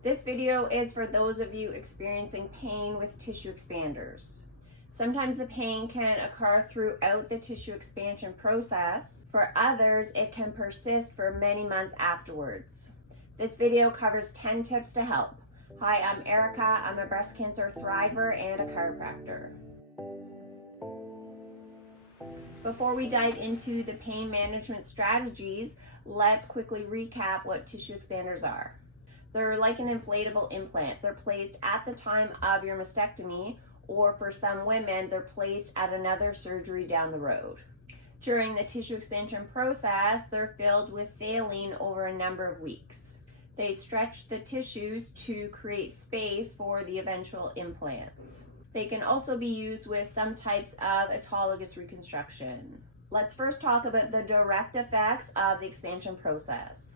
This video is for those of you experiencing pain with tissue expanders. Sometimes the pain can occur throughout the tissue expansion process. For others, it can persist for many months afterwards. This video covers 10 tips to help. Hi, I'm Erica. I'm a breast cancer thriver and a chiropractor. Before we dive into the pain management strategies, let's quickly recap what tissue expanders are. They're like an inflatable implant. They're placed at the time of your mastectomy, or for some women, they're placed at another surgery down the road. During the tissue expansion process, they're filled with saline over a number of weeks. They stretch the tissues to create space for the eventual implants. They can also be used with some types of autologous reconstruction. Let's first talk about the direct effects of the expansion process.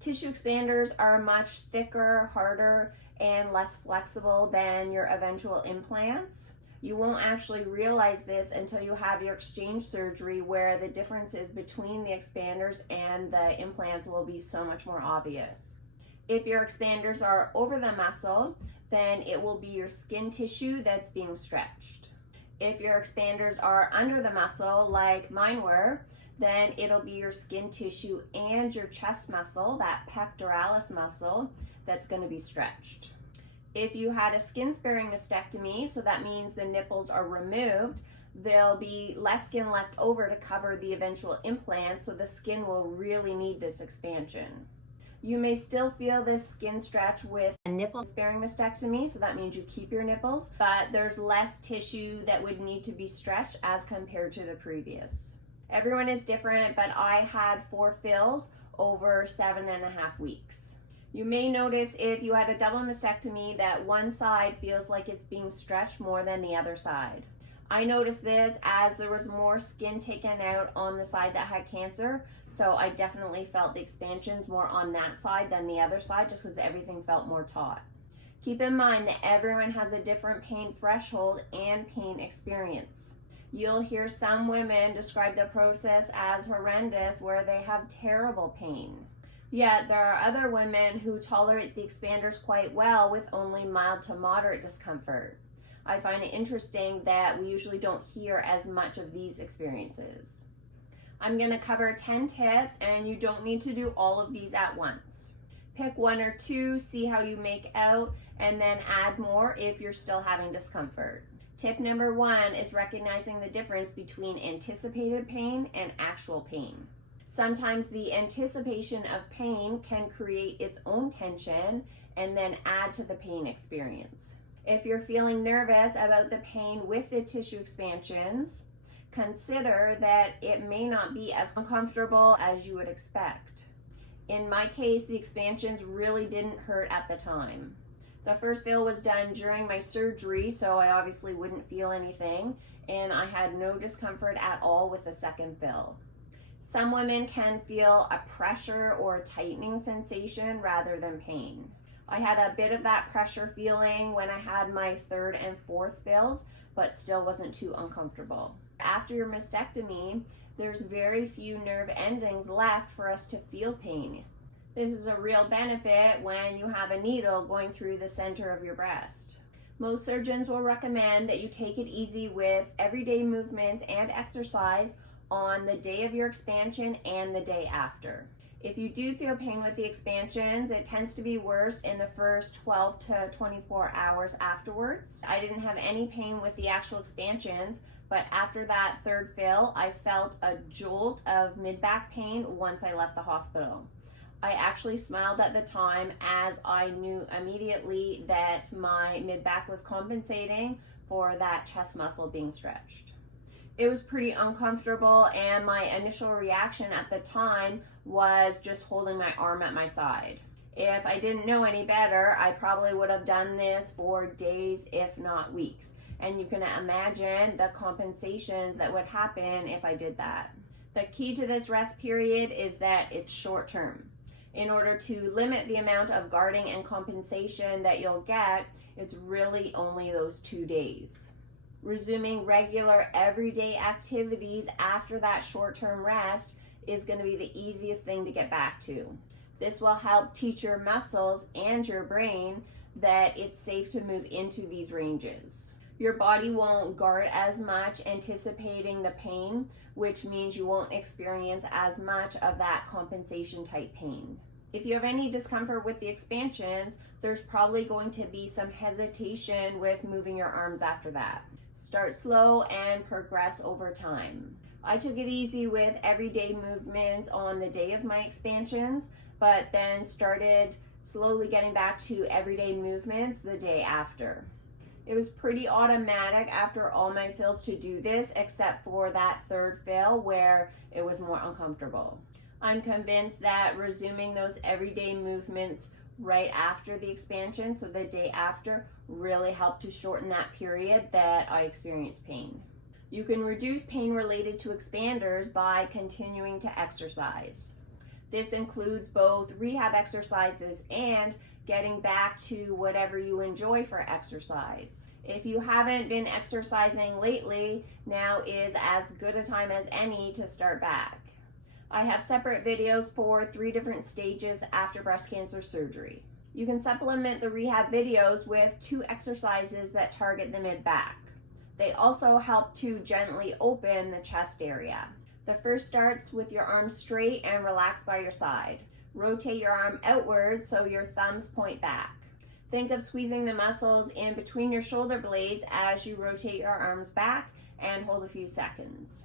Tissue expanders are much thicker, harder, and less flexible than your eventual implants. You won't actually realize this until you have your exchange surgery, where the differences between the expanders and the implants will be so much more obvious. If your expanders are over the muscle, then it will be your skin tissue that's being stretched. If your expanders are under the muscle, like mine were, then it'll be your skin tissue and your chest muscle, that pectoralis muscle, that's going to be stretched. If you had a skin-sparing mastectomy, so that means the nipples are removed, there'll be less skin left over to cover the eventual implant, so the skin will really need this expansion. You may still feel this skin stretch with a nipple-sparing mastectomy, so that means you keep your nipples, but there's less tissue that would need to be stretched as compared to the previous. Everyone is different, but I had 4 fills over 7.5 weeks. You may notice if you had a double mastectomy that one side feels like it's being stretched more than the other side. I noticed this as there was more skin taken out on the side that had cancer, so I definitely felt the expansions more on that side than the other side, just because everything felt more taut. Keep in mind that everyone has a different pain threshold and pain experience. You'll hear some women describe the process as horrendous, where they have terrible pain. Yet there are other women who tolerate the expanders quite well with only mild to moderate discomfort. I find it interesting that we usually don't hear as much of these experiences. I'm going to cover 10 tips, and you don't need to do all of these at once. Pick 1 or 2, see how you make out, and then add more if you're still having discomfort. Tip number 1 is recognizing the difference between anticipated pain and actual pain. Sometimes the anticipation of pain can create its own tension and then add to the pain experience. If you're feeling nervous about the pain with the tissue expansions, consider that it may not be as uncomfortable as you would expect. In my case, the expansions really didn't hurt at the time. The first fill was done during my surgery, so I obviously wouldn't feel anything, and I had no discomfort at all with the second fill. Some women can feel a pressure or a tightening sensation rather than pain. I had a bit of that pressure feeling when I had my 3rd and 4th fills, but still wasn't too uncomfortable. After your mastectomy, there's very few nerve endings left for us to feel pain. This is a real benefit when you have a needle going through the center of your breast. Most surgeons will recommend that you take it easy with everyday movements and exercise on the day of your expansion and the day after. If you do feel pain with the expansions, it tends to be worse in the first 12 to 24 hours afterwards. I didn't have any pain with the actual expansions, but after that 3rd fill, I felt a jolt of mid-back pain once I left the hospital. I actually smiled at the time, as I knew immediately that my mid-back was compensating for that chest muscle being stretched. It was pretty uncomfortable, and my initial reaction at the time was just holding my arm at my side. If I didn't know any better, I probably would have done this for days, if not weeks. And you can imagine the compensations that would happen if I did that. The key to this rest period is that it's short term. In order to limit the amount of guarding and compensation that you'll get, it's really only those 2 days. Resuming regular everyday activities after that short-term rest is going to be the easiest thing to get back to. This will help teach your muscles and your brain that it's safe to move into these ranges. Your body won't guard as much, anticipating the pain, which means you won't experience as much of that compensation type pain. If you have any discomfort with the expansions, there's probably going to be some hesitation with moving your arms after that. Start slow and progress over time. I took it easy with everyday movements on the day of my expansions, but then started slowly getting back to everyday movements the day after. It was pretty automatic after all my fills to do this, except for that third fill where it was more uncomfortable. I'm convinced that resuming those everyday movements right after the expansion, so the day after, really helped to shorten that period that I experienced pain. You can reduce pain related to expanders by continuing to exercise. This includes both rehab exercises and getting back to whatever you enjoy for exercise. If you haven't been exercising lately, now is as good a time as any to start back. I have separate videos for 3 different stages after breast cancer surgery. You can supplement the rehab videos with 2 exercises that target the mid-back. They also help to gently open the chest area. The first starts with your arms straight and relaxed by your side. Rotate your arm outward so your thumbs point back. Think of squeezing the muscles in between your shoulder blades as you rotate your arms back and hold a few seconds.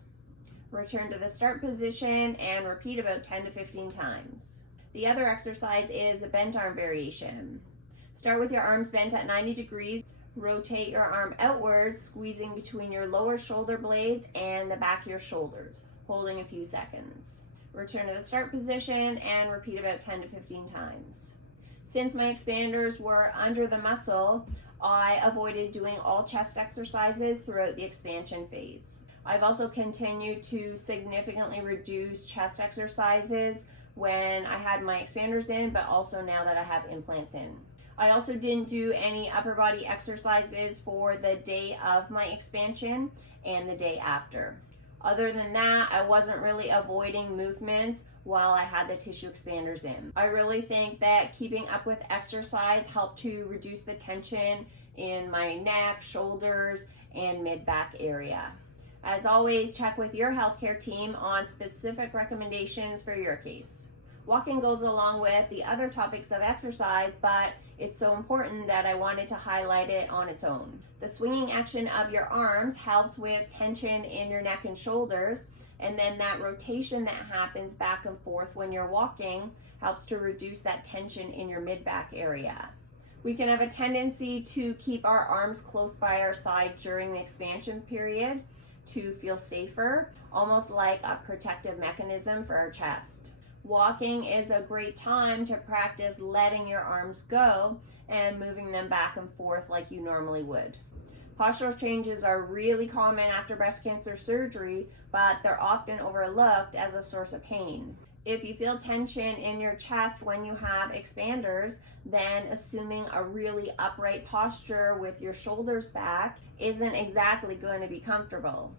Return to the start position and repeat about 10 to 15 times. The other exercise is a bent arm variation. Start with your arms bent at 90 degrees. Rotate your arm outwards, squeezing between your lower shoulder blades and the back of your shoulders, holding a few seconds. Return to the start position and repeat about 10 to 15 times. Since my expanders were under the muscle, I avoided doing all chest exercises throughout the expansion phase. I've also continued to significantly reduce chest exercises when I had my expanders in, but also now that I have implants in. I also didn't do any upper body exercises for the day of my expansion and the day after. Other than that, I wasn't really avoiding movements while I had the tissue expanders in. I really think that keeping up with exercise helped to reduce the tension in my neck, shoulders, and mid-back area. As always, check with your healthcare team on specific recommendations for your case. Walking goes along with the other topics of exercise, but it's so important that I wanted to highlight it on its own. The swinging action of your arms helps with tension in your neck and shoulders, and then that rotation that happens back and forth when you're walking helps to reduce that tension in your mid-back area. We can have a tendency to keep our arms close by our side during the expansion period to feel safer, almost like a protective mechanism for our chest. Walking is a great time to practice letting your arms go and moving them back and forth like you normally would. Postural changes are really common after breast cancer surgery, but they're often overlooked as a source of pain. If you feel tension in your chest when you have expanders, then assuming a really upright posture with your shoulders back isn't exactly going to be comfortable.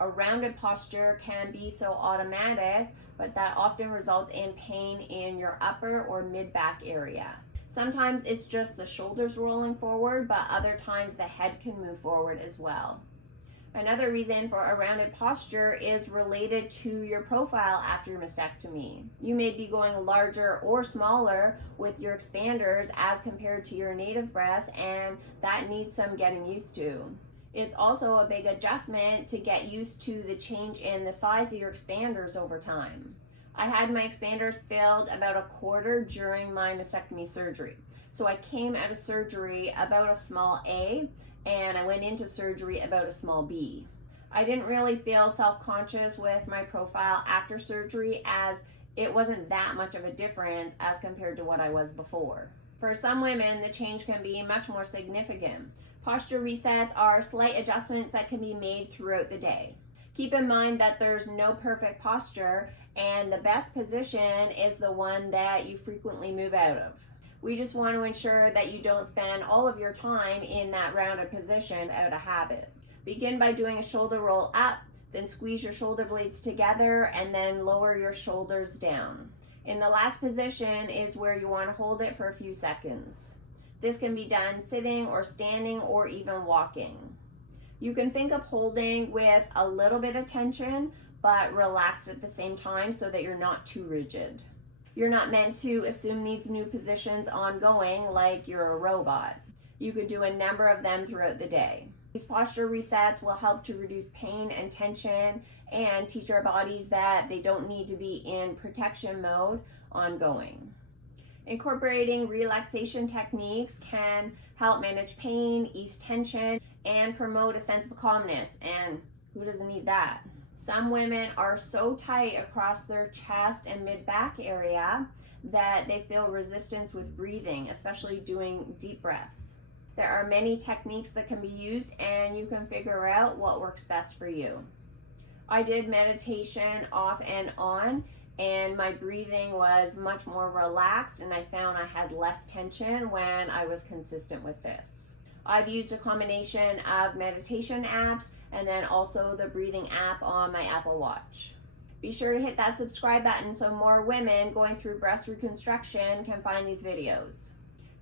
A rounded posture can be so automatic, but that often results in pain in your upper or mid-back area. Sometimes it's just the shoulders rolling forward, but other times the head can move forward as well. Another reason for a rounded posture is related to your profile after your mastectomy. You may be going larger or smaller with your expanders as compared to your native breast, and that needs some getting used to. It's also a big adjustment to get used to the change in the size of your expanders over time. I had my expanders filled about a quarter during my mastectomy surgery. So I came out of surgery about a small A, and I went into surgery about a small B. I didn't really feel self-conscious with my profile after surgery, as it wasn't that much of a difference as compared to what I was before. For some women, the change can be much more significant. Posture resets are slight adjustments that can be made throughout the day. Keep in mind that there's no perfect posture, and the best position is the one that you frequently move out of. We just want to ensure that you don't spend all of your time in that rounded position out of habit. Begin by doing a shoulder roll up, then squeeze your shoulder blades together, and then lower your shoulders down. In the last position is where you want to hold it for a few seconds. This can be done sitting or standing or even walking. You can think of holding with a little bit of tension, but relaxed at the same time so that you're not too rigid. You're not meant to assume these new positions ongoing like you're a robot. You could do a number of them throughout the day. These posture resets will help to reduce pain and tension and teach our bodies that they don't need to be in protection mode ongoing. Incorporating relaxation techniques can help manage pain, ease tension, and promote a sense of calmness. And who doesn't need that? Some women are so tight across their chest and mid-back area that they feel resistance with breathing, especially doing deep breaths. There are many techniques that can be used, and you can figure out what works best for you. I did meditation off and on, and my breathing was much more relaxed, and I found I had less tension when I was consistent with this. I've used a combination of meditation apps and then also the breathing app on my Apple Watch. Be sure to hit that subscribe button so more women going through breast reconstruction can find these videos.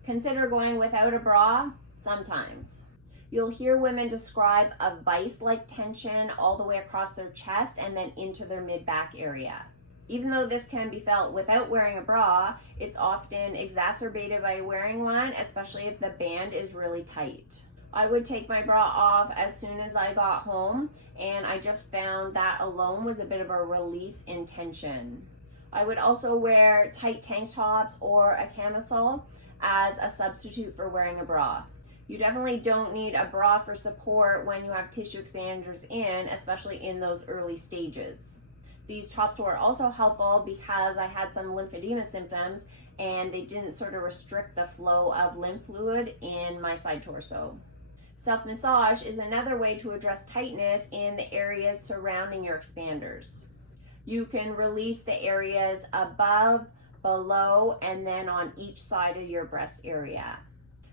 Consider going without a bra sometimes. You'll hear women describe a vice-like tension all the way across their chest and then into their mid-back area. Even though this can be felt without wearing a bra, it's often exacerbated by wearing one, especially if the band is really tight. I would take my bra off as soon as I got home, and I just found that alone was a bit of a release in tension. I would also wear tight tank tops or a camisole as a substitute for wearing a bra. You definitely don't need a bra for support when you have tissue expanders in, especially in those early stages. These tops were also helpful because I had some lymphedema symptoms and they didn't sort of restrict the flow of lymph fluid in my side torso. Self-massage is another way to address tightness in the areas surrounding your expanders. You can release the areas above, below, and then on each side of your breast area.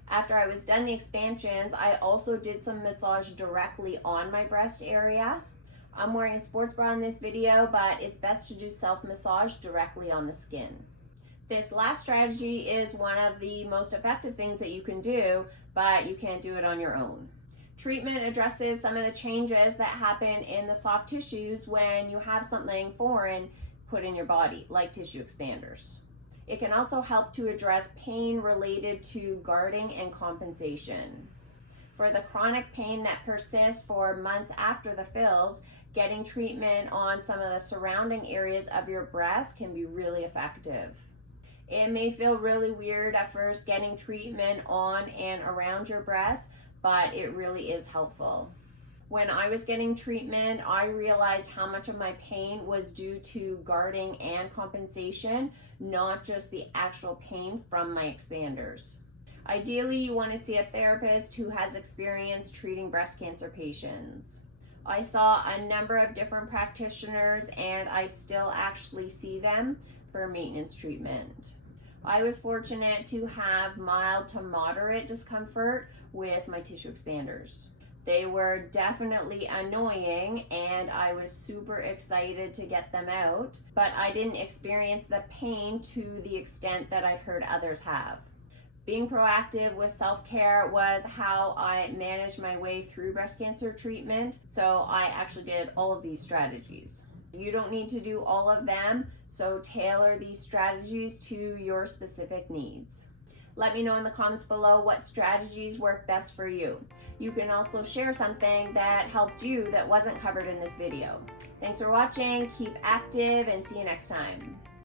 After I was done the expansions, I also did some massage directly on my breast area. I'm wearing a sports bra in this video, but it's best to do self-massage directly on the skin. This last strategy is one of the most effective things that you can do, but you can't do it on your own. Treatment addresses some of the changes that happen in the soft tissues when you have something foreign put in your body, like tissue expanders. It can also help to address pain related to guarding and compensation. For the chronic pain that persists for months after the fills, getting treatment on some of the surrounding areas of your breast can be really effective. It may feel really weird at first getting treatment on and around your breast, but it really is helpful. When I was getting treatment, I realized how much of my pain was due to guarding and compensation, not just the actual pain from my expanders. Ideally, you want to see a therapist who has experience treating breast cancer patients. I saw a number of different practitioners and I still actually see them for maintenance treatment. I was fortunate to have mild to moderate discomfort with my tissue expanders. They were definitely annoying and I was super excited to get them out, but I didn't experience the pain to the extent that I've heard others have. Being proactive with self-care was how I managed my way through breast cancer treatment, so I actually did all of these strategies. You don't need to do all of them, so tailor these strategies to your specific needs. Let me know in the comments below what strategies work best for you. You can also share something that helped you that wasn't covered in this video. Thanks for watching, keep active, and see you next time.